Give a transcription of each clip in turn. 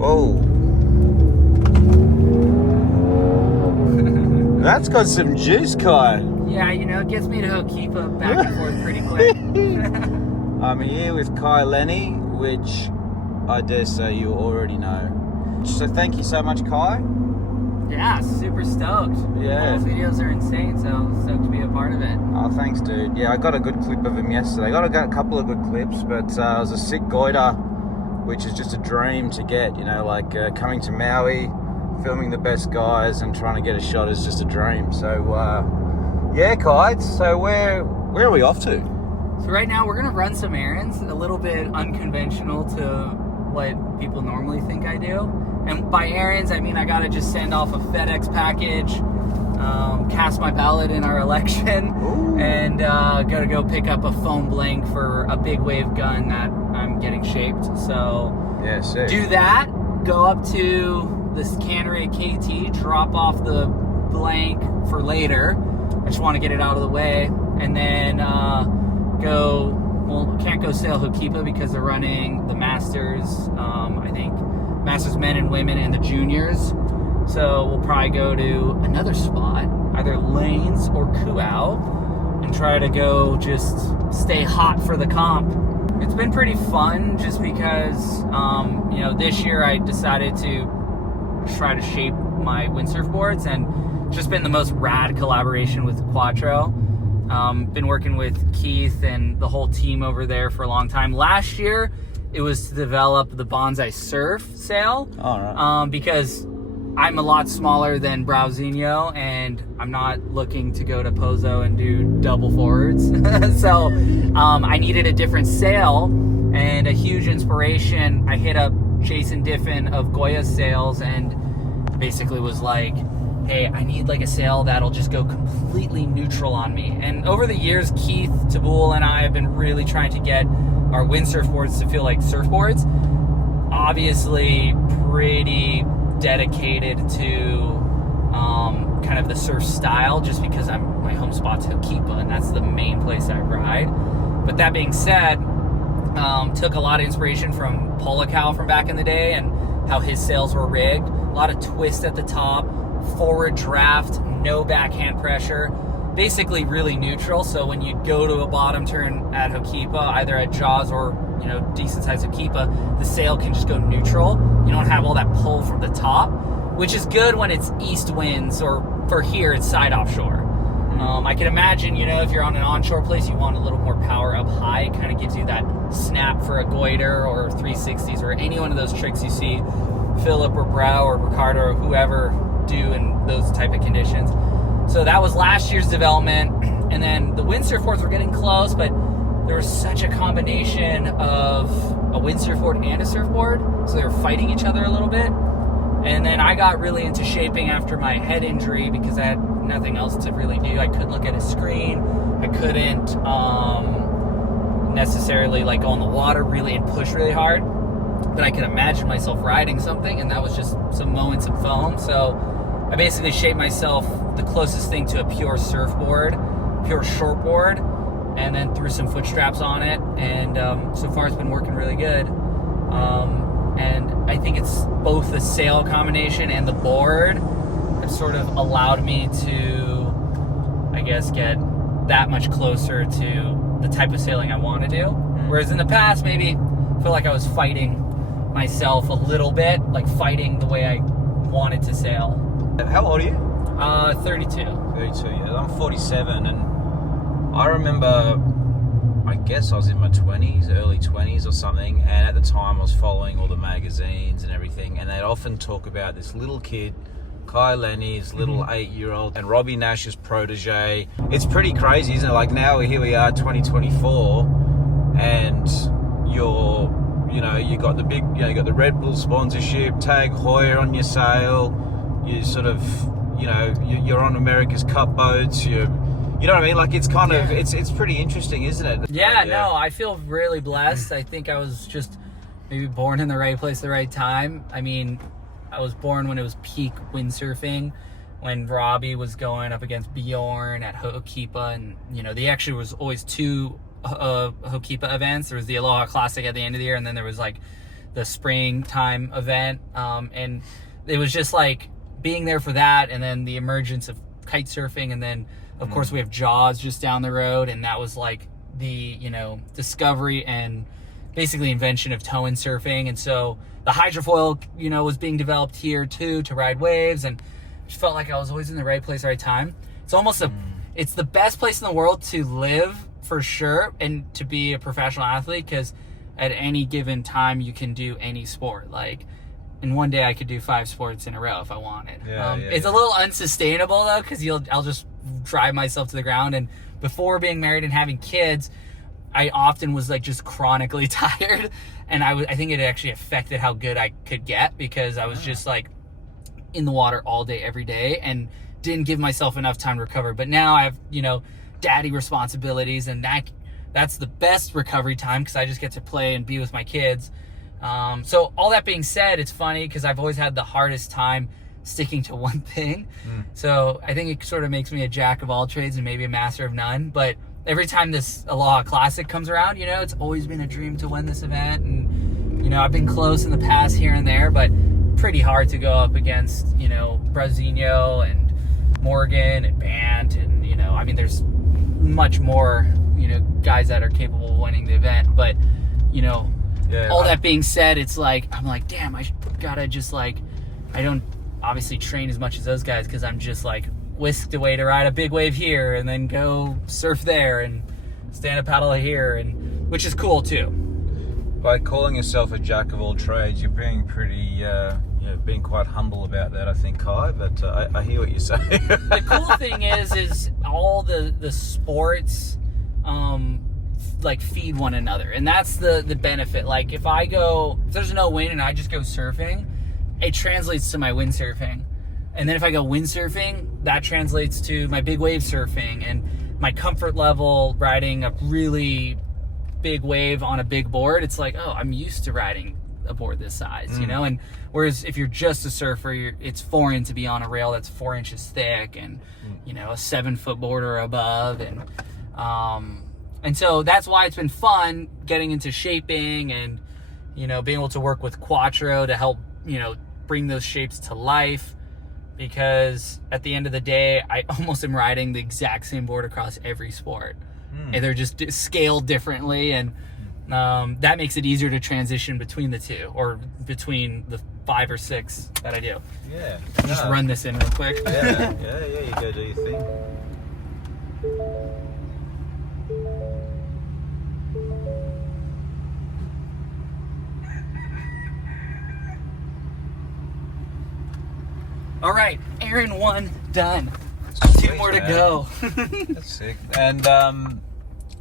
Whoa. That's got some juice, Kai. Yeah, you know, it gets me to Hokipa back and forth pretty quick. I'm here with Kai Lenny, which I dare say you already know. So thank you so much, Kai. Yeah, super stoked. Yeah. Those videos are insane, so stoked to be a part of it. Oh, thanks, dude. Yeah, I got a good clip of him yesterday. I got a couple of good clips, but it was a sick goiter, which is just a dream to get, you know, like coming to Maui, filming the best guys and trying to get a shot is just a dream. So, yeah, Kai, so where are we off to? So right now we're gonna run some errands, a little bit unconventional to what people normally think I do. And by errands, I mean I gotta just send off a FedEx package, cast my ballot in our election, Ooh. and gotta go pick up a foam blank for a big wave gun that I'm getting shaped. So Yeah, sick. do that, go up to this cannery at KT, drop off the blank for later. I just want to get it out of the way, and then can't go sail Hokipa because they're running the Masters, I think Masters men and women and the juniors. So we'll probably go to another spot, either Lanes or Kuau, and try to go just stay hot for the comp. It's been pretty fun just because, you know, this year I decided to try to shape my windsurf boards, and just been the most rad collaboration with Quattro. Been working with Keith and the whole team over there for a long time. Last year, it was to develop the Bonsai Surf sail. All right. Because I'm a lot smaller than Browsinho, and I'm not looking to go to Pozo and do double forwards. So I needed a different sail, and a huge inspiration. I hit up Jason Diffin of Goya Sails and basically was like, hey, I need like a sail that'll just go completely neutral on me. And over the years, Keith Tabul and I have been really trying to get our windsurf boards to feel like surfboards. Obviously, pretty dedicated to kind of the surf style, just because my home spot's Hokipa, and that's the main place I ride. But that being said, took a lot of inspiration from Polacow from back in the day and how his sails were rigged. A lot of twist at the top, forward draft, no backhand pressure, basically really neutral. So when you go to a bottom turn at Hokipa, either at Jaws or, you know, decent sized Hokipa, the sail can just go neutral. You don't have all that pull from the top, which is good when it's east winds, or for here it's side offshore. I can imagine, you know, if you're on an onshore place, you want a little more power up high. It kind of gives you that snap for a goiter or 360s or any one of those tricks you see Philip or Brow or Ricardo or whoever do in those type of conditions. So that was last year's development. And then the windsurf boards were getting close, but there was such a combination of a windsurf board and a surfboard, so they were fighting each other a little bit. And then I got really into shaping after my head injury because I had nothing else to really do. I couldn't look at a screen. I couldn't necessarily like go on the water really and push really hard. But I could imagine myself riding something, and that was just some moments of foam. So I basically shaped myself the closest thing to a pure surfboard, pure shortboard, and then threw some foot straps on it. And so far it's been working really good. And I think it's both the sail combination and the board have sort of allowed me to, I guess, get that much closer to the type of sailing I want to do. Whereas in the past, maybe I feel like I was fighting myself a little bit, like fighting the way I wanted to sail. How old are you? 32. 32, yeah. I'm 47, and I remember, I guess I was in my 20s, early 20s or something, and at the time I was following all the magazines and everything, and they'd often talk about this little kid, Kai Lenny's little 8-year-old, and Robbie Nash's protege. It's pretty crazy, isn't it? Like now here we are, 2024, and you got the big, you got the Red Bull sponsorship, Tag Heuer on your sail, you sort of, you're on America's Cup boats, you know what I mean? Like it's kind of, it's pretty interesting, isn't it? Yeah, no, I feel really blessed. I think I was just maybe born in the right place at the right time. I mean, I was born when it was peak windsurfing, when Robbie was going up against Bjorn at Hokipa, and there actually was always two Hokipa events. There was the Aloha Classic at the end of the year, and then there was like the springtime event. And it was just like being there for that, and then the emergence of kite surfing, and then of course we have Jaws just down the road, and that was like the, you know, discovery and basically invention of tow and surfing. And so the hydrofoil, you know, was being developed here too to ride waves, and just felt like I was always in the right place, right time. It's almost it's the best place in the world to live for sure, and to be a professional athlete, because at any given time you can do any sport. Like in one day I could do 5 sports in a row if I wanted. It's a little unsustainable though, because I'll just drive myself to the ground. And before being married and having kids, I often was like just chronically tired, and I think it actually affected how good I could get, because I was just like in the water all day every day and didn't give myself enough time to recover. But now I have, you know, daddy responsibilities, and that's the best recovery time, because I just get to play and be with my kids. So all that being said, it's funny because I've always had the hardest time sticking to one thing. So I think it sort of makes me a jack of all trades and maybe a master of none. But every time this Aloha Classic comes around, you know, it's always been a dream to win this event. And, you know, I've been close in the past here and there, but pretty hard to go up against, you know, Brauzinho and Morgan and Bant. And, you know, I mean, there's much more, you know, guys that are capable of winning the event. But, you know, all that being said, it's like, I'm like, damn, I gotta just like, I don't obviously train as much as those guys, because I'm just like whisked away to ride a big wave here and then go surf there and stand up paddle here, and which is cool too. By calling yourself a jack of all trades, you're being pretty, being quite humble about that, I think, Kai. But I hear what you say. The cool thing is all the sports, like feed one another, and that's the benefit. Like if there's no wind and I just go surfing, it translates to my windsurfing. And then if I go windsurfing, that translates to my big wave surfing and my comfort level riding a really big wave on a big board. It's like, oh, I'm used to riding a board this size, you know? And whereas if you're just a surfer, it's foreign to be on a rail that's 4 inches thick and, you know, a 7-foot board or above. And so that's why it's been fun getting into shaping and, you know, being able to work with Quattro to help, you know, bring those shapes to life. Because at the end of the day, I almost am riding the exact same board across every sport. And they're just scaled differently. And that makes it easier to transition between the two, or between the 5 or 6 that I do. Yeah. Just run this in real quick. Yeah, you go do your thing. All right, Aaron 1 done. Sweet, 2 more to man. go. That's sick. And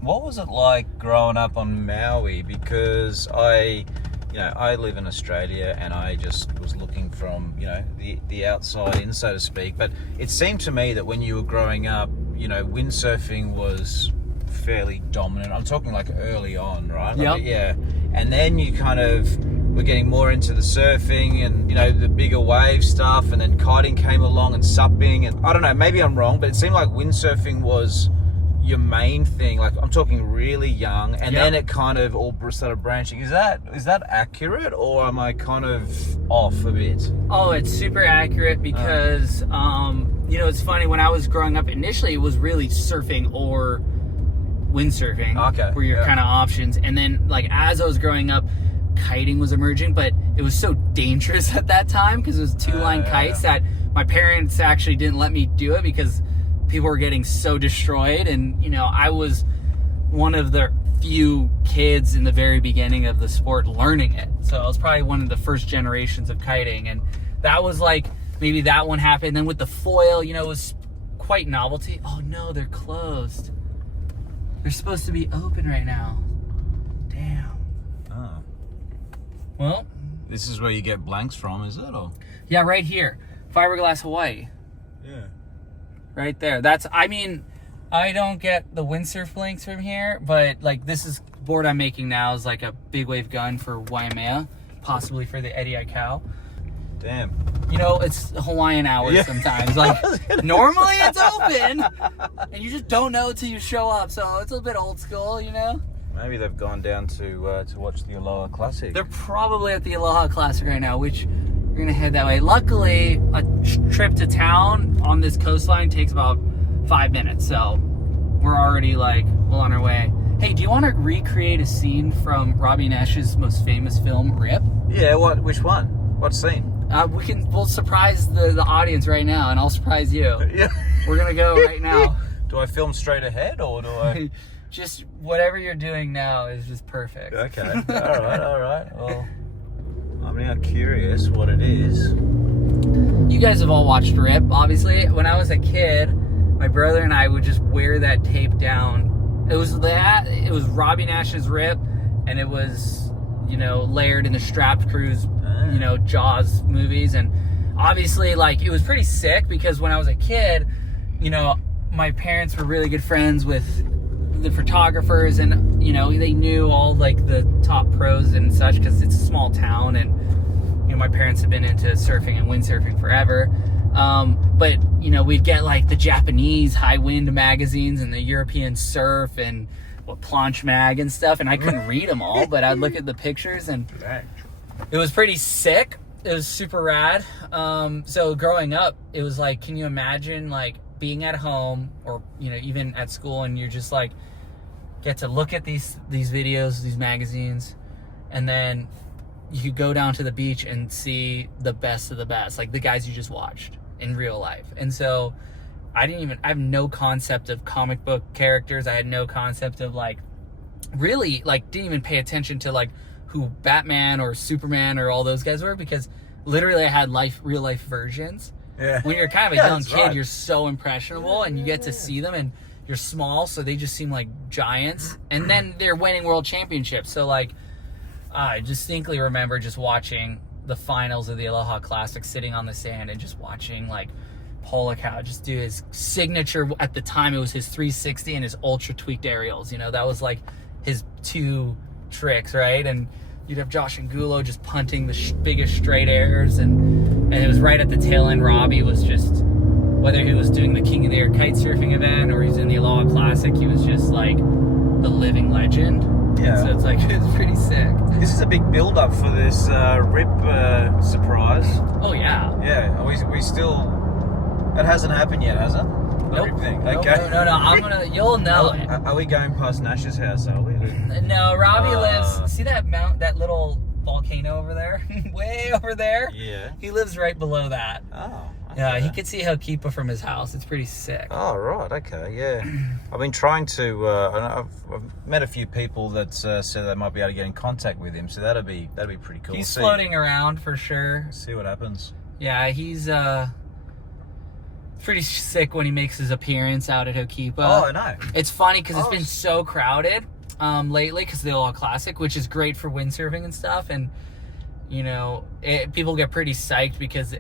what was it like growing up on Maui? Because I live in Australia, and I just was looking from, you know, the outside in, so to speak. But it seemed to me that when you were growing up, you know, windsurfing was fairly dominant. I'm talking like early on, right? Like, yeah. And then you kind of were getting more into the surfing and, you know, the bigger wave stuff, and then kiting came along and supping, and I don't know, maybe I'm wrong, but it seemed like windsurfing was your main thing. Like I'm talking really young, and then it kind of all started branching. Is that accurate, or am I kind of off a bit? Oh, it's super accurate, because you know, it's funny, when I was growing up initially, it was really surfing or windsurfing were your kind of options. And then like as I was growing up, kiting was emerging, but it was so dangerous at that time because it was 2-line kites that my parents actually didn't let me do it, because people were getting so destroyed. And, you know, I was one of the few kids in the very beginning of the sport learning it. So I was probably one of the first generations of kiting. And that was like, maybe that one happened. And then with the foil, you know, it was quite novelty. Oh no, they're closed. They're supposed to be open right now. Damn. Oh. Well. This is where you get blanks from, is it? Or? Yeah, right here. Fiberglass Hawaii. Yeah. Right there. That's, I mean, I don't get the windsurf blanks from here, but like this is board I'm making now is like a big wave gun for Waimea, possibly for the Eddie Aikau. Damn. You know, it's Hawaiian hours sometimes. Like, normally it's open, and you just don't know until you show up. So it's a bit old school, you know? Maybe they've gone down to watch the Aloha Classic. They're probably at the Aloha Classic right now, which we're going to head that way. Luckily, a trip to town on this coastline takes about 5 minutes, so we're already like well on our way. Hey, do you want to recreate a scene from Robbie Nash's most famous film, Rip? Yeah, which one? What scene? We'll surprise the audience right now, and I'll surprise you. Yeah. We're gonna go right now. Do I film straight ahead, or do I? Just whatever you're doing now is just perfect. Okay. All right. Well, I'm now curious what it is. You guys have all watched Rip, obviously. When I was a kid, my brother and I would just wear that tape down. It was Robbie Nash's Rip, and it was, layered in the Strapped Cruise, Jaws movies. And obviously, like, it was pretty sick because when I was a kid, my parents were really good friends with the photographers, and, they knew all, like, the top pros and such because it's a small town, and, my parents have been into surfing and windsurfing forever. But, we'd get like the Japanese high wind magazines and the European surf and Planche mag and stuff. And I couldn't read them all, but I'd look at the pictures and it was pretty sick. It was super rad. So growing up, it was like, can you imagine like being at home or, even at school, and you're just like, get to look at these videos, these magazines, and then you could go down to the beach and see the best of the best, like the guys you just watched in real life. And so I have no concept of comic book characters. I had no concept of really didn't even pay attention to like who Batman or Superman or all those guys were, because literally I had real life versions. Yeah. When you're kind of a young kid, right. You're so impressionable, and you get to see them, and you're small, so they just seem like giants. And then they're winning world championships. So like, I distinctly remember just watching the finals of the Aloha Classic, sitting on the sand and just watching like Polacao just do his signature. At the time, it was his 360 and his ultra tweaked aerials. That was like his two tricks, right? And you'd have Josh Angulo just punting the biggest straight airs, and it was right at the tail end. Robbie was just, whether he was doing the King of the Air kite surfing event or he's in the Aloha Classic, he was just like the living legend. Yeah. So it's like, it's pretty sick. This is a big build-up for this Rip surprise. Oh, yeah. Yeah, we still... It hasn't happened yet, has it? The Nope. Rip thing. Nope, Okay. No, you'll know it. Are we going past Nash's house, are we? No, Robbie lives... See that little volcano over there? Way over there? Yeah. He lives right below that. Oh. Yeah, he could see Hokipa from his house. It's pretty sick. Oh, right. Okay, yeah. I've been trying to... I've met a few people that said they might be able to get in contact with him, so that'd be pretty cool. He's floating around for sure. See what happens. Yeah, he's pretty sick when he makes his appearance out at Hokipa. Oh, I know. It's funny because it's been so crowded lately because of the Aloha Classic, which is great for windsurfing and stuff. And, people get pretty psyched because,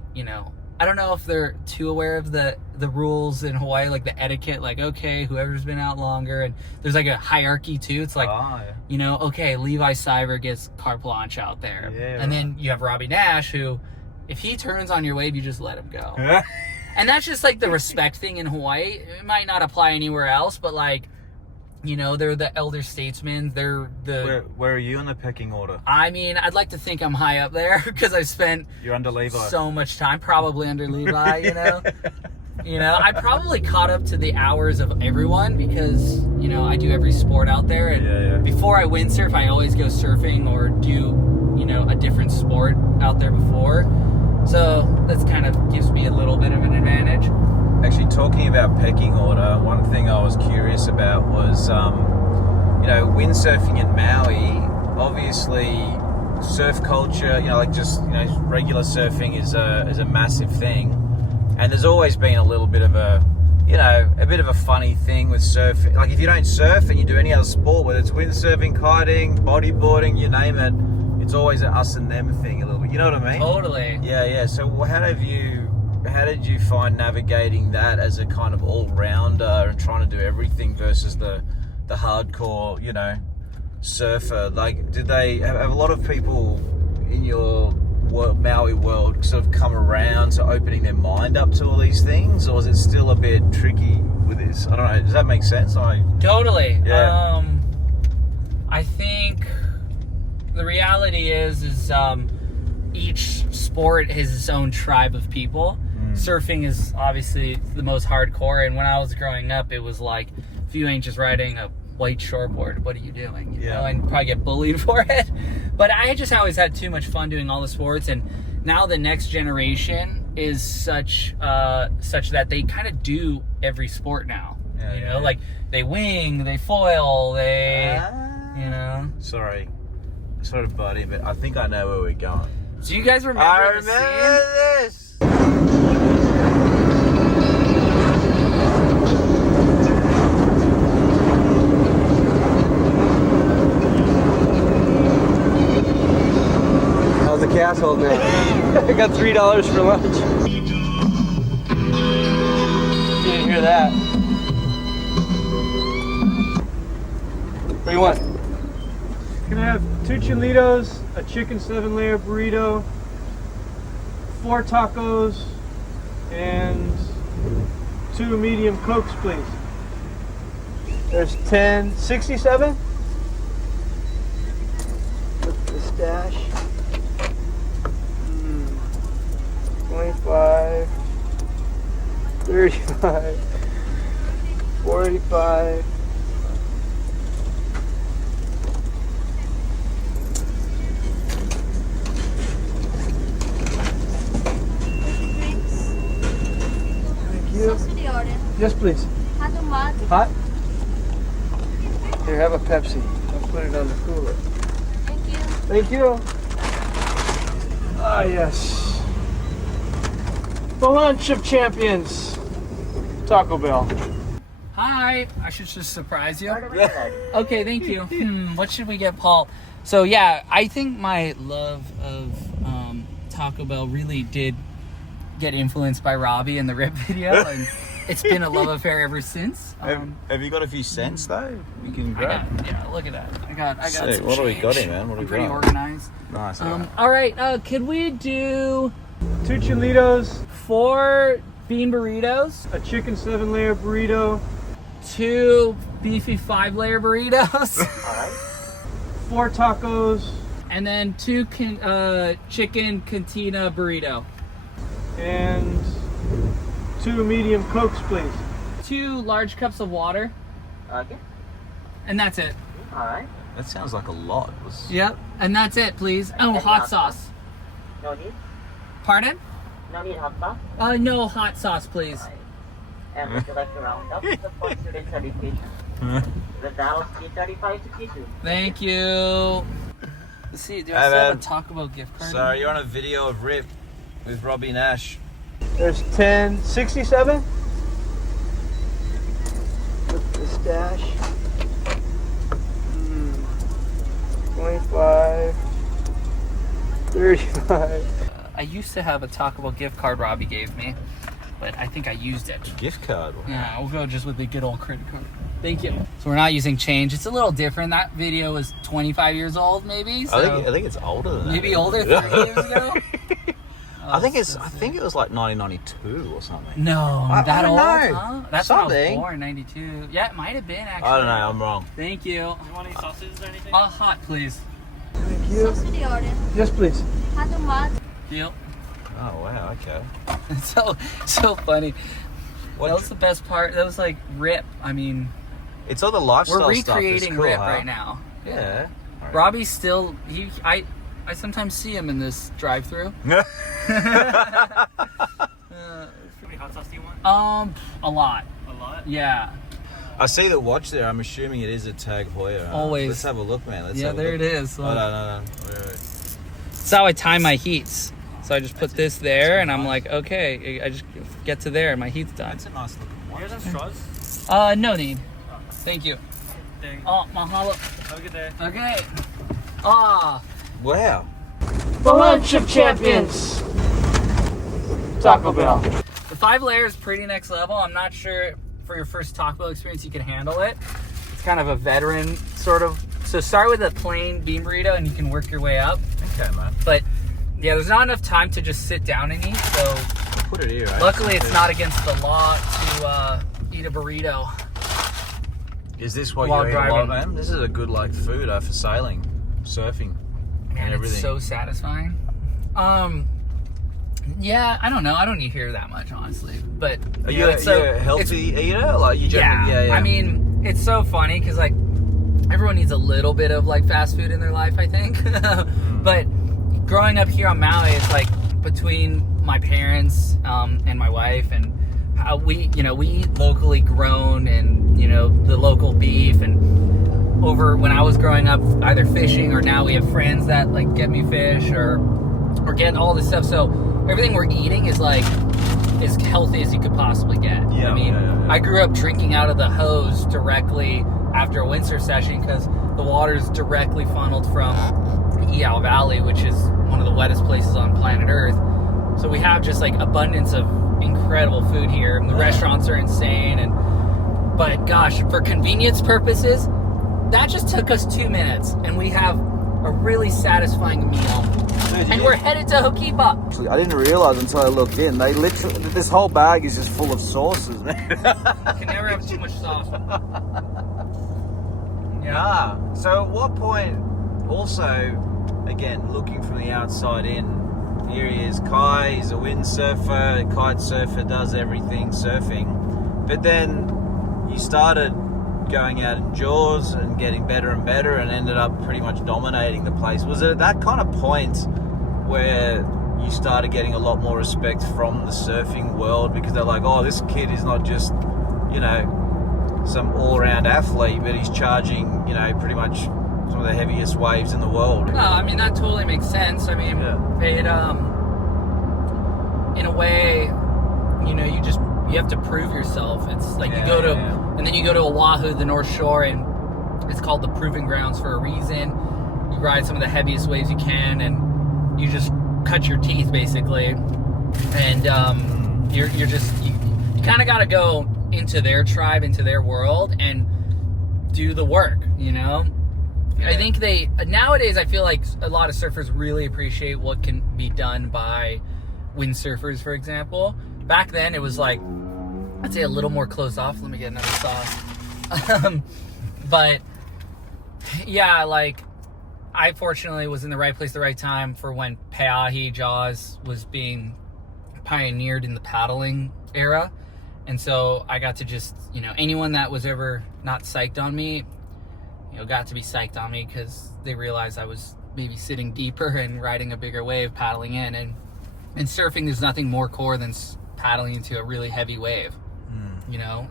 I don't know if they're too aware of the rules in Hawaii, like the etiquette, like, okay, whoever's been out longer, and there's like a hierarchy too. It's like, okay, Levi Cyber gets carte blanche out there. Yeah, and then you have Robbie Nash, who, if he turns on your wave, you just let him go. And that's just like the respect thing in Hawaii. It might not apply anywhere else, but like, they're the elder statesmen. They're the... Where are you in the pecking order? I mean, I'd like to think I'm high up there because I've spent... You're under Levi. So much time, probably under Levi, I probably caught up to the hours of everyone because, I do every sport out there. And before I windsurf, I always go surfing or do, a different sport out there before. So that's kind of gives me a little bit of an advantage. Actually, talking about pecking order, one thing I was curious about was, windsurfing in Maui. Obviously, surf culture, regular surfing is a massive thing, and there's always been a little bit of a bit of a funny thing with surfing. Like, if you don't surf and you do any other sport, whether it's windsurfing, kiting, bodyboarding, you name it, it's always an us and them thing a little bit. You know what I mean? Totally. Yeah. So how did you find navigating that as a kind of all-rounder and trying to do everything versus the hardcore, surfer? Like, did they have a lot of people in your Maui world sort of come around to opening their mind up to all these things, or is it still a bit tricky with this? I don't know. Does that make sense? Totally. Yeah. I think the reality is each sport has its own tribe of people. Surfing is obviously the most hardcore, and when I was growing up, it was like, if you ain't just riding a white shortboard, what are you doing? You know, and probably get bullied for it. But I just always had too much fun doing all the sports, and now the next generation is such that they kind of do every sport now. You know, like they wing, they foil, they, you know. Sorry to butt in, but I think I know where we're going. Do you guys remember? I remember this. How's the cast holding out? I got $3 for lunch. You didn't hear that. What do you want? Can I have 2 chilitos, a chicken 7-layer burrito, 4 tacos, and 2 medium Cokes, please? There's 10.67. The stash. 25, 35, 45. Yes, please. Hot? Here, have a Pepsi. I'll put it on the cooler. Thank you. Ah, yes. The lunch of champions. Taco Bell. Hi, I should just surprise you. Okay, thank you. What should we get, Paul? So yeah, I think my love of Taco Bell really did get influenced by Robbie in the Rip video, and it's been a love affair ever since. Have you got a few cents though? You can grab. Yeah, look at that. I got Sick. some What do we change. got here, man? What do I'm we pretty got? organized. Nice. All right, could we do 2 chilitos, 4 bean burritos, a chicken 7-layer burrito, 2 beefy 5-layer burritos, 4 tacos, and then 2 chicken cantina burrito. and 2 medium Cokes, please. 2 large cups of water. Okay. And that's it. Alright. That sounds like a lot. Yep. And that's it, please. Oh, hot sauce. No need? Pardon? No need hot sauce? No hot sauce, please. And would you like to round up the for student education? The dial C35 to T2. Thank you. Let's see, do I Hey, still have man. a Taco Bell gift card? So you're on a video of Rip with Robbie Nash. There's 10.67. The stash. 25, 35. I used to have a Taco Bell gift card Robbie gave me, but I think I used it. Gift card. Yeah, we'll go just with the good old credit card. Thank you. So we're not using change. It's a little different. That video was 25 years old, maybe. So I think it's older than that. maybe older, 30 years ago. I think it was like 1992 or something. No, I that don't old, know. huh? That's when I was Something. born, 92. Yeah, it might have been actually. I don't know. I'm wrong. Thank you. Do you want any sausages or anything? Hot, please. Thank you. Yes, please. Deal. Oh wow. Okay. so funny. What? That was the best part. That was like Rip. I mean, It's all the lifestyle we're stuff that's recreating cool, Rip huh? right now. Yeah. Robbie's still I sometimes see him in this drive-through. How many hot sauce do you want? A lot. A lot? Yeah. I see the watch there. I'm assuming it is a Tag Heuer. Huh? Always. Let's have a look, man. Let's Yeah, have a there look. it is. Oh, no. Wait. That's how I time my heats. So I just put this there, and I'm like, okay, I just get to there, and my heat's done. That's a nice looking You watch. guys have straws? No need. Thank you. Dang. Oh, mahalo. Have a good day. Okay. Ah. Wow. The lunch of champions. Taco Bell. The 5 layer is pretty next level. I'm not sure for your first Taco Bell experience you can handle it. It's kind of a veteran sort of. So start with a plain bean burrito and you can work your way up. Okay, man. But yeah, there's not enough time to just sit down and eat. So I'll put it here. Right? luckily it's not against the law to eat a burrito. Is this what While you eat a lot, driving. man? This is a good like food for sailing, surfing, Man, and everything. it's so satisfying. Yeah, I don't know. I don't eat here that much, honestly. But Are you you, know, you're a healthy eater? Like you generally, yeah. I mean, it's so funny because like everyone needs a little bit of like fast food in their life, I think. But growing up here on Maui, it's like between my parents and my wife, and how we eat locally grown, and the local beef, and over when I was growing up, either fishing or now we have friends that like get me fish or get all this stuff. So everything we're eating is like as healthy as you could possibly get. Yeah, I mean, yeah. I grew up drinking out of the hose directly after a windsurf session because the water is directly funneled from the Iao Valley, which is one of the wettest places on planet Earth. So we have just like abundance of incredible food here. And the restaurants are insane. But gosh, for convenience purposes, that just took us 2 minutes, and we have a really satisfying meal. And we're headed to Hokipa. Actually, I didn't realize until I looked in. They literally, this whole bag is just full of sauces, man. You can never have too much sauce. Yeah. So at what point, also, again, looking from the outside in, here he is, Kai, he's a windsurfer, kite surfer, does everything surfing. But then you started going out in Jaws and getting better and better and ended up pretty much dominating the place. Was it at that kind of point where you started getting a lot more respect from the surfing world because they're like, oh, this kid is not just, some all-around athlete, but he's charging, pretty much some of the heaviest waves in the world? No, I mean, that totally makes sense. I mean, it, in a way, you have to prove yourself. It's like you go to, and then you go to Oahu, the North Shore, and it's called the Proving Grounds for a reason. You ride some of the heaviest waves you can, and you just cut your teeth, basically. And you kind of got to go into their tribe, into their world, and do the work, I think nowadays I feel like a lot of surfers really appreciate what can be done by windsurfers, for example. Back then it was like, I'd say a little more closed off. Let me get another sauce. But yeah, like I fortunately was in the right place at the right time for when Pe'ahi Jaws was being pioneered in the paddling era. And so I got to just, anyone that was ever not psyched on me, got to be psyched on me because they realized I was maybe sitting deeper and riding a bigger wave, paddling in. And in surfing, there's nothing more core than paddling into a really heavy wave,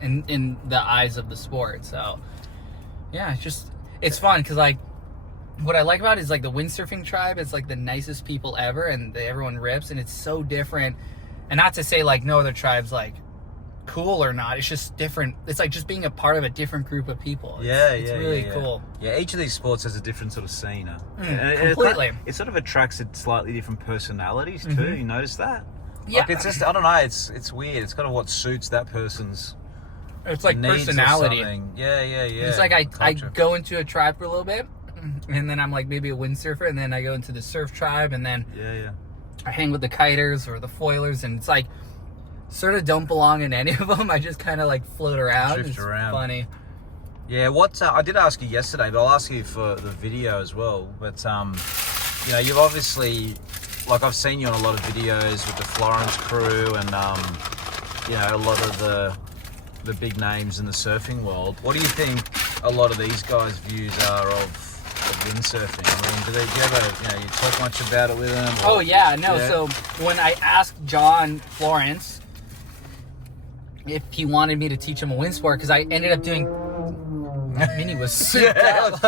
in the eyes of the sport. So, yeah, it's fun because, like, what I like about it is, like, the windsurfing tribe is, like, the nicest people ever, and everyone rips, and it's so different. And not to say, like, no other tribe's, like, cool or not. It's just different. It's like just being a part of a different group of people. It's really cool. Yeah, each of these sports has a different sort of scene. Completely. It sort of attracts slightly different personalities too. You notice that? Yeah. Like it's just, I don't know, it's weird. It's kind of what suits that person's It's like needs or personality. something. Yeah. It's like I go into a tribe for a little bit, and then I'm like maybe a windsurfer, and then I go into the surf tribe, and then I hang with the kiters or the foilers, and it's like sort of don't belong in any of them. I just kind of like float around. Drift it's around. Funny. Yeah, I did ask you yesterday, but I'll ask you for the video as well. But you've obviously, like, I've seen you on a lot of videos with the Florence crew and a lot of the big names in the surfing world. What do you think a lot of these guys' views are of windsurfing? I mean, do you ever, you talk much about it with them? Or, Oh yeah, no. So when I asked John Florence if he wanted me to teach him a wind sport, because I ended up doing. Minnie was souped out.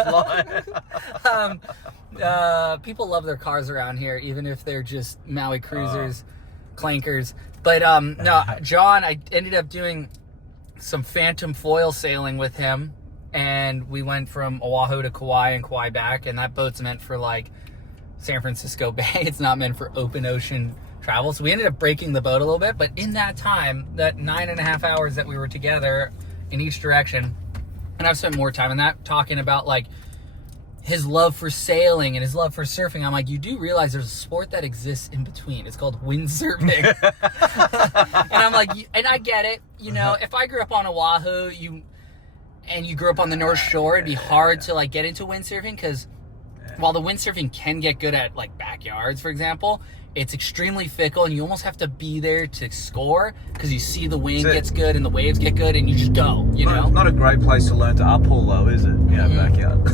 People love their cars around here, even if they're just Maui cruisers, clankers. But no, John, I ended up doing some phantom foil sailing with him, and we went from Oahu to Kauai and Kauai back, and that boat's meant for like San Francisco Bay. It's not meant for open ocean travel. So we ended up breaking the boat a little bit, but in that time, that 9.5 hours that we were together in each direction, and I've spent more time in that talking about like his love for sailing and his love for surfing. I'm like, you do realize there's a sport that exists in between. It's called windsurfing. And I'm like, and I get it. If I grew up on Oahu, and you grew up on the North Shore, it'd be hard to like get into windsurfing because while the windsurfing can get good at like backyards, for example, it's extremely fickle and you almost have to be there to score because you see the wind gets good and the waves get good and you just go, you know? Not a great place to learn to uphill though, is it? Yeah, backyard.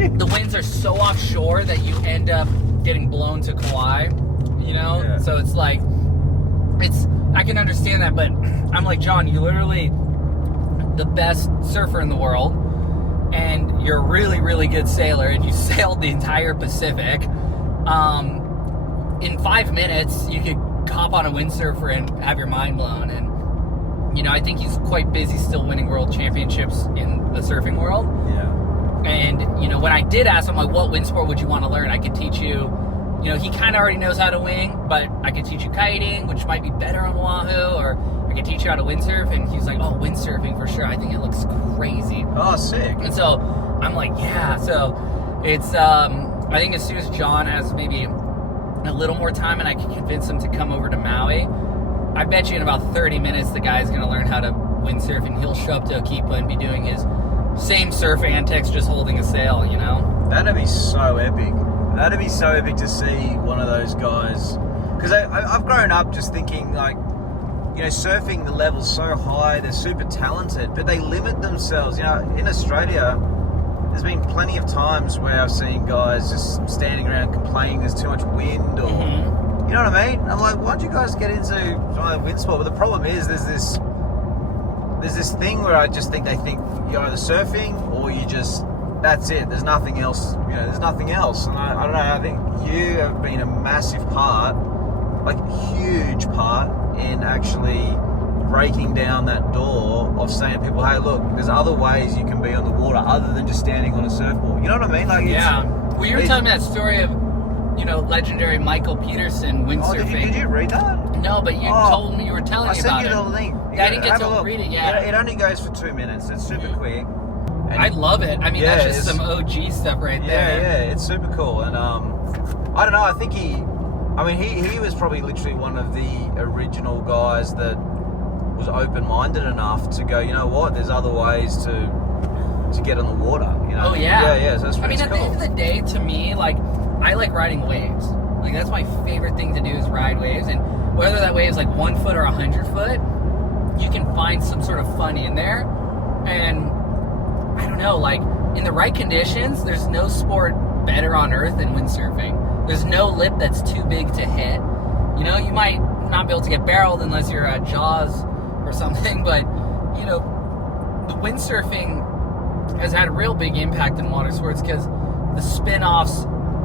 And the winds are so offshore that you end up getting blown to Kauai, you know? Yeah. So it's like, I can understand that, but I'm like, John, you're literally the best surfer in the world and you're a really, really good sailor and you sailed the entire Pacific. In 5 minutes, you could hop on a windsurfer and have your mind blown. And, you know, I think he's quite busy still winning world championships in the surfing world. Yeah. And, you know, when I did ask him, like, what wind sport would you want to learn? I could teach you, you know, he kind of already knows how to wing, but I could teach you kiting, which might be better on Oahu, or I could teach you how to windsurf. And he's like, oh, windsurfing for sure. I think it looks crazy. Oh, sick. And so I'm like, yeah. So it's, I think as soon as John has maybe a little more time and I can convince him to come over to Maui, I bet you in about 30 minutes the guy's going to learn how to windsurf and he'll show up to Okipa and be doing his same surf antics, just holding a sail, you know? That'd be so epic. That'd be so epic to see one of those guys. Because I've grown up just thinking, like, you know, surfing, the level's so high, they're super talented, but they limit themselves. You know, in Australia, there's been plenty of times where I've seen guys just standing around complaining there's too much wind or, you know what I mean? I'm like, why'd you guys get into wind sport? But the problem is there's this thing where I just think they think you're either surfing or you just, that's it. There's nothing else, you know, there's nothing else. And I don't know, I think you have been a massive part, like huge part in actually breaking down that door of saying to people, hey, look, there's other ways you can be on the water other than just standing on a surfboard. You know what I mean? Like, yeah. Well, you were telling me that story of, you know, legendary Michael Peterson windsurfing. Oh, did you read that? No, but you told me, you were telling me about it. I sent you the link. Yeah, I didn't get to read it yet. It only goes for 2 minutes. It's super quick. And I love it. I mean, that's just some OG stuff right there. Yeah, it's super cool. And I don't know, I think he was probably literally one of the original guys that was open-minded enough to go, you know what, there's other ways to get on the water, you know? Oh, yeah. Yeah, so that's pretty cool. At the end of the day, to me, like, I like riding waves. Like, that's my favorite thing to do is ride waves. And whether that wave is like 1 foot or 100 foot, you can find some sort of fun in there. And I don't know, like, in the right conditions, there's no sport better on earth than windsurfing. There's no lip that's too big to hit. You know, you might not be able to get barreled unless you're at Jaws or something, but, you know, the windsurfing has had a real big impact in water sports because the spin-offs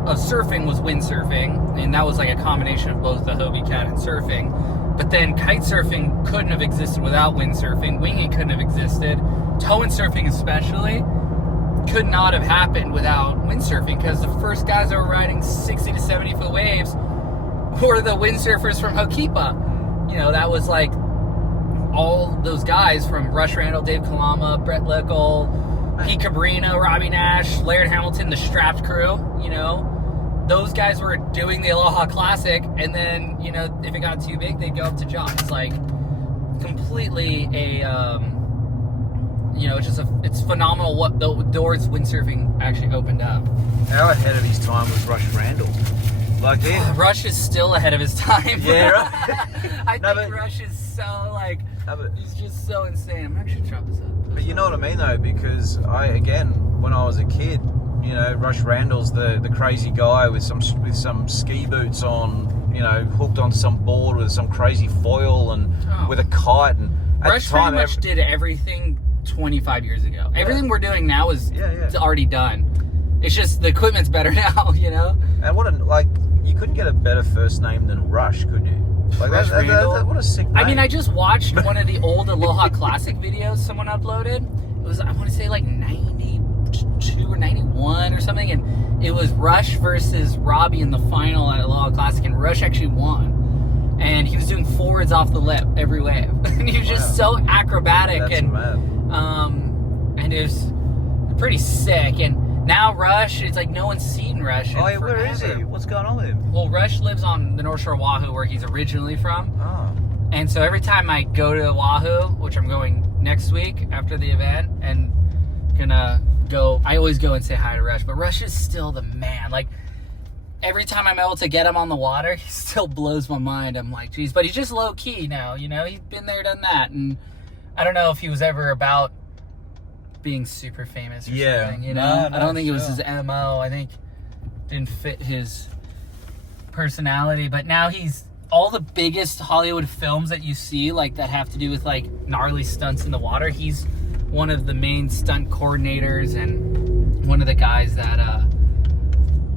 of surfing was windsurfing, and that was like a combination of both the Hobie Cat and surfing. But then kite surfing couldn't have existed without windsurfing. Winging couldn't have existed. Tow and surfing especially could not have happened without windsurfing because the first guys that were riding 60 to 70 foot waves were the windsurfers from Hokipa. You know, that was like all those guys from Rush Randall, Dave Kalama, Brett Lickle, Pete Cabrino, Robbie Nash, Laird Hamilton, the Strapped crew, you know. Those guys were doing the Aloha Classic, and then, you know, if it got too big, they'd go up to Jaws. It's like completely a, you know, it's phenomenal what the doors windsurfing actually opened up. How ahead of his time was Rush Randall? Like, Rush is still ahead of his time. Yeah, right? I think Rush is so, like, he's just so insane. I'm actually trying to drop this up. But you know what I mean, though, because when I was a kid, you know, Rush Randall's the crazy guy with some ski boots on, you know, hooked onto some board with some crazy foil and with a kite. And at Rush the time, pretty much did everything 25 years ago. Yeah. Everything we're doing now is already done. It's just the equipment's better now, you know? And you couldn't get a better first name than Rush, could you? Like Rush Randall. What a sick name. I mean, I just watched one of the old Aloha Classic videos someone uploaded. It was, I want to say, like 92 or 91 or something, and it was Rush versus Robbie in the final at Aloha Classic, and Rush actually won. And he was doing forwards off the lip every wave. And he was just so acrobatic. That's and it was pretty sick. And now Rush, it's like no one's seen Rush. Oh, yeah, where is he? What's going on with him? Well, Rush lives on the North Shore of Oahu, where he's originally from. Oh. And so every time I go to Oahu, which I'm going next week after the event, and gonna go. I always go and say hi to Rush, but Rush is still the man. Like, every time I'm able to get him on the water, he still blows my mind. I'm like, geez, but he's just low key now, you know? He's been there, done that. And I don't know if he was ever about being super famous or something, you know? I don't think it was his MO. I think it didn't fit his personality, but now he's all the biggest Hollywood films that you see, like, that have to do with like gnarly stunts in the water. He's one of the main stunt coordinators and one of the guys that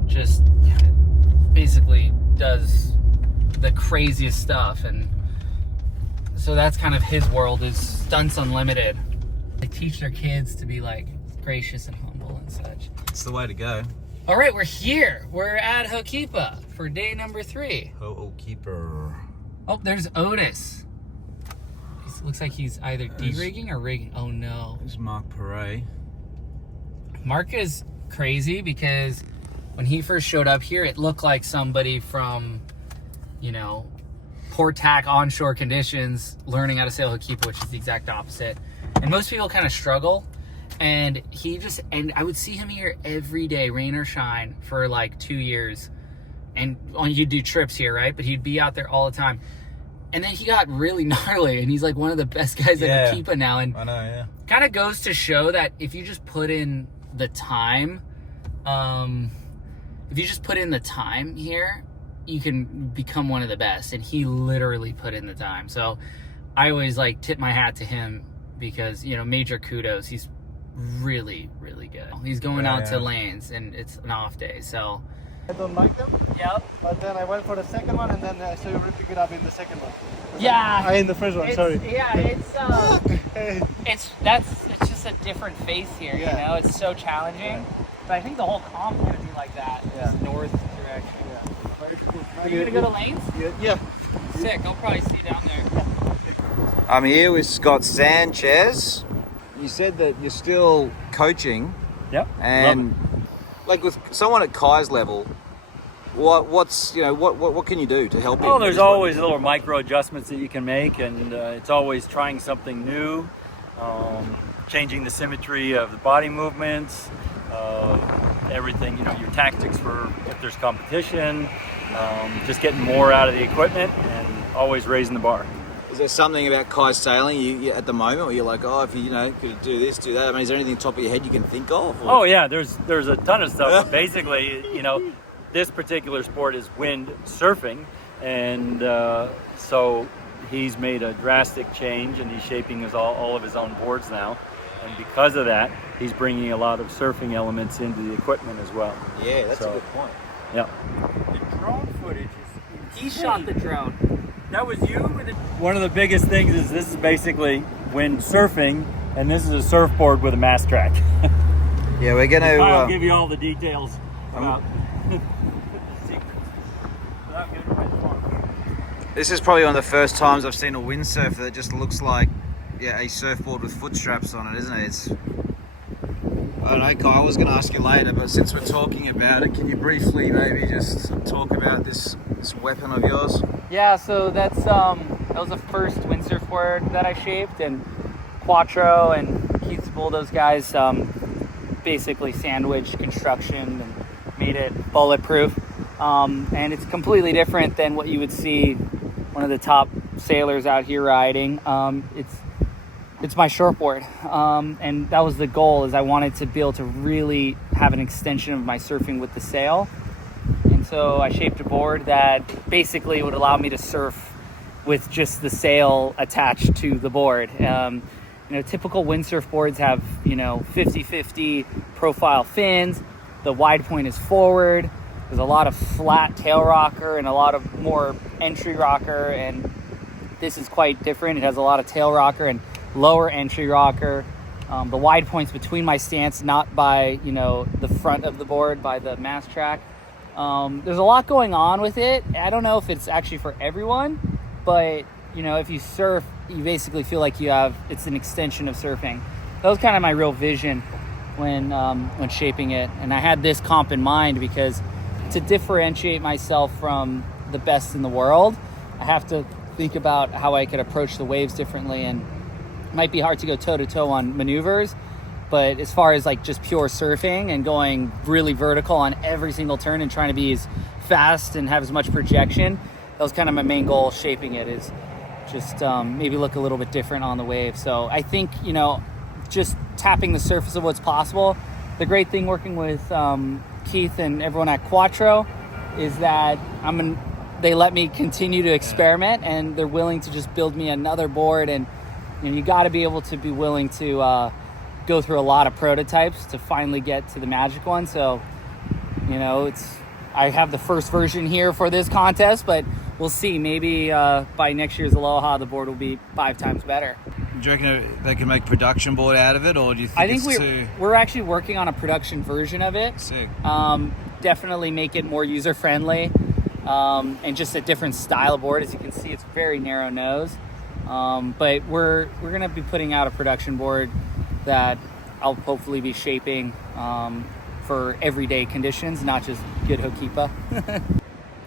just basically does the craziest stuff. And so that's kind of his world, is Stunts Unlimited. They teach their kids to be like gracious and humble and such. It's the way to go. All right, we're here. We're at Ho'okipa for day number 3. Ho'okipa. Oh, there's Otis. Looks like he's either de-rigging or rigging. Oh no. There's Mark Perret. Mark is crazy because when he first showed up here, it looked like somebody from, you know, port tack onshore conditions learning how to sail Ho'okipa, which is the exact opposite. And most people kind of struggle. And I would see him here every day, rain or shine, for like 2 years. And you'd do trips here, right? But he'd be out there all the time. And then he got really gnarly, and he's like one of the best guys at Ho'okipa now. And I know, yeah. Kind of goes to show that if you just put in the time, here, you can become one of the best. And he literally put in the time. So I always like tip my hat to him because, you know, major kudos. He's really, really good. He's going out to lanes, and it's an off day, so. I don't like them. Yep. But then I went for the second one, and then I saw you ripping it up in the second one. Yeah. In the first one, sorry. Yeah, it's just a different face here, you know? It's so challenging. Yeah. But I think the whole comp's gonna be like that. Yeah. This north direction. Yeah. Very cool. Are you gonna go to lanes? Yeah. Sick, I'll probably see you down there. I'm here with Scott Sanchez. You said that you're still coaching. Yep. And like with someone at Kai's level, what can you do to help him? Oh, there's always little micro adjustments that you can make, and it's always trying something new, changing the symmetry of the body movements, everything, you know, your tactics for if there's competition, just getting more out of the equipment and always raising the bar. Is there something about Kai sailing you at the moment where you're like, oh, if you could do this, do that? I mean, is there anything top of your head you can think of? Or? Oh yeah, there's a ton of stuff. But basically, you know, this particular sport is windsurfing, and so he's made a drastic change, and he's shaping all of his own boards now. And because of that, he's bringing a lot of surfing elements into the equipment as well. Yeah, that's a good point. Yeah. The drone footage is He shot the drone. That was you? One of the biggest things is this is basically windsurfing, and this is a surfboard with a mast track. Yeah, we're going I'll to... give you all the details about secrets. Without getting away too far. This is probably one of the first times I've seen a windsurfer that just looks like a surfboard with foot straps on it, isn't it? I don't know, Kai, I was going to ask you later, but since we're talking about it, can you briefly maybe just talk about this weapon of yours? Yeah, so that was the first windsurf board that I shaped, and Quattro and Keith Bull, those guys basically sandwiched construction and made it bulletproof. And it's completely different than what you would see one of the top sailors out here riding. It's my shortboard, and that was the goal, is I wanted to be able to really have an extension of my surfing with the sail. And so I shaped a board that basically would allow me to surf with just the sail attached to the board. Typical windsurf boards have, 50-50 profile fins. The wide point is forward. There's a lot of flat tail rocker and a lot of more entry rocker, and this is quite different. It has a lot of tail rocker and lower entry rocker. The wide point's between my stance, not by the front of the board, by the mast track. There's a lot going on with it. I don't know if it's actually for everyone, but if you surf, you basically feel like it's an extension of surfing. That was kind of my real vision when shaping it, and I had this comp in mind because to differentiate myself from the best in the world, I have to think about how I could approach the waves differently. And might be hard to go toe-to-toe on maneuvers, but as far as like just pure surfing and going really vertical on every single turn and trying to be as fast and have as much projection, that was kind of my main goal shaping it, is just maybe look a little bit different on the wave. So I think, you know, just tapping the surface of what's possible. The great thing working with Keith and everyone at Quattro is that they let me continue to experiment, and they're willing to just build me another board. And you got to be able to be willing to go through a lot of prototypes to finally get to the magic one. So, you know, I have the first version here for this contest, but we'll see. Maybe by next year's Aloha, the board will be 5 times better. Do you reckon they can make production board out of it, or do you think I think it's we're actually working on a production version of it. Sick. Definitely make it more user friendly, and just a different style of board. As you can see, it's very narrow nose, but we're gonna be putting out a production board that I'll hopefully be shaping for everyday conditions, not just good Hokipa.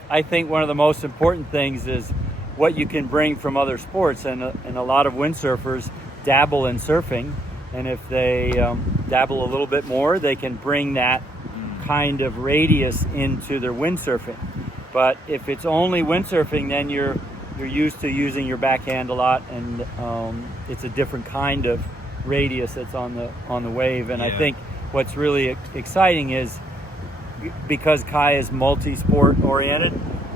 I think one of the most important things is what you can bring from other sports, and a lot of windsurfers dabble in surfing, and if they dabble a little bit more, they can bring that kind of radius into their windsurfing. But if it's only windsurfing, then you're used to using your backhand a lot, and it's a different kind of radius that's on the wave. And I think what's really exciting is, because Kai is multi-sport oriented,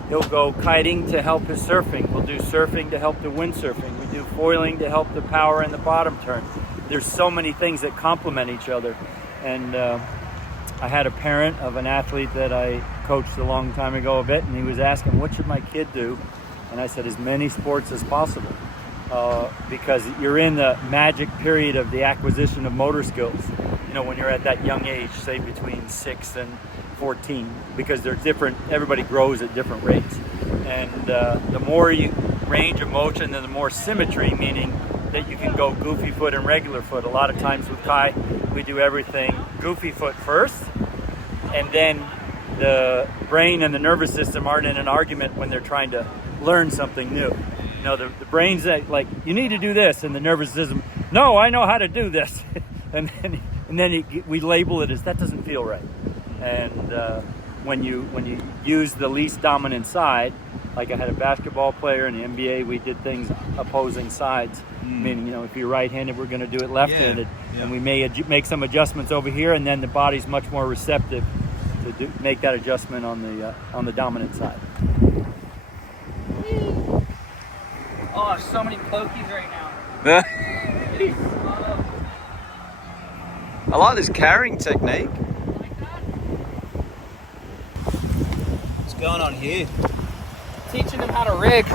he'll go kiting to help his surfing. We'll do surfing to help the windsurfing. We do foiling to help the power and the bottom turn. There's so many things that complement each other. And I had a parent of an athlete that I coached a long time ago a bit, and he was asking, what should my kid do? And I said, as many sports as possible, because you're in the magic period of the acquisition of motor skills. You know, when you're at that young age, say between 6 and 14, because they're different. Everybody grows at different rates, and the more range of motion, and the more symmetry, meaning that you can go goofy foot and regular foot. A lot of times with Kai, we do everything goofy foot first, and then the brain and the nervous system aren't in an argument when they're trying to learn something new. You know, the brain's like, you need to do this, and the nervous system, no, I know how to do this. and then we label it as, that doesn't feel right. And when you use the least dominant side, like I had a basketball player in the NBA, we did things opposing sides. Meaning, you know, if you're right-handed, we're going to do it left-handed, and we may make some adjustments over here, and then the body's much more receptive to make that adjustment on the dominant side. Oh, so many pokies right now. I like this carrying technique. What's going on here? Teaching them how to rig.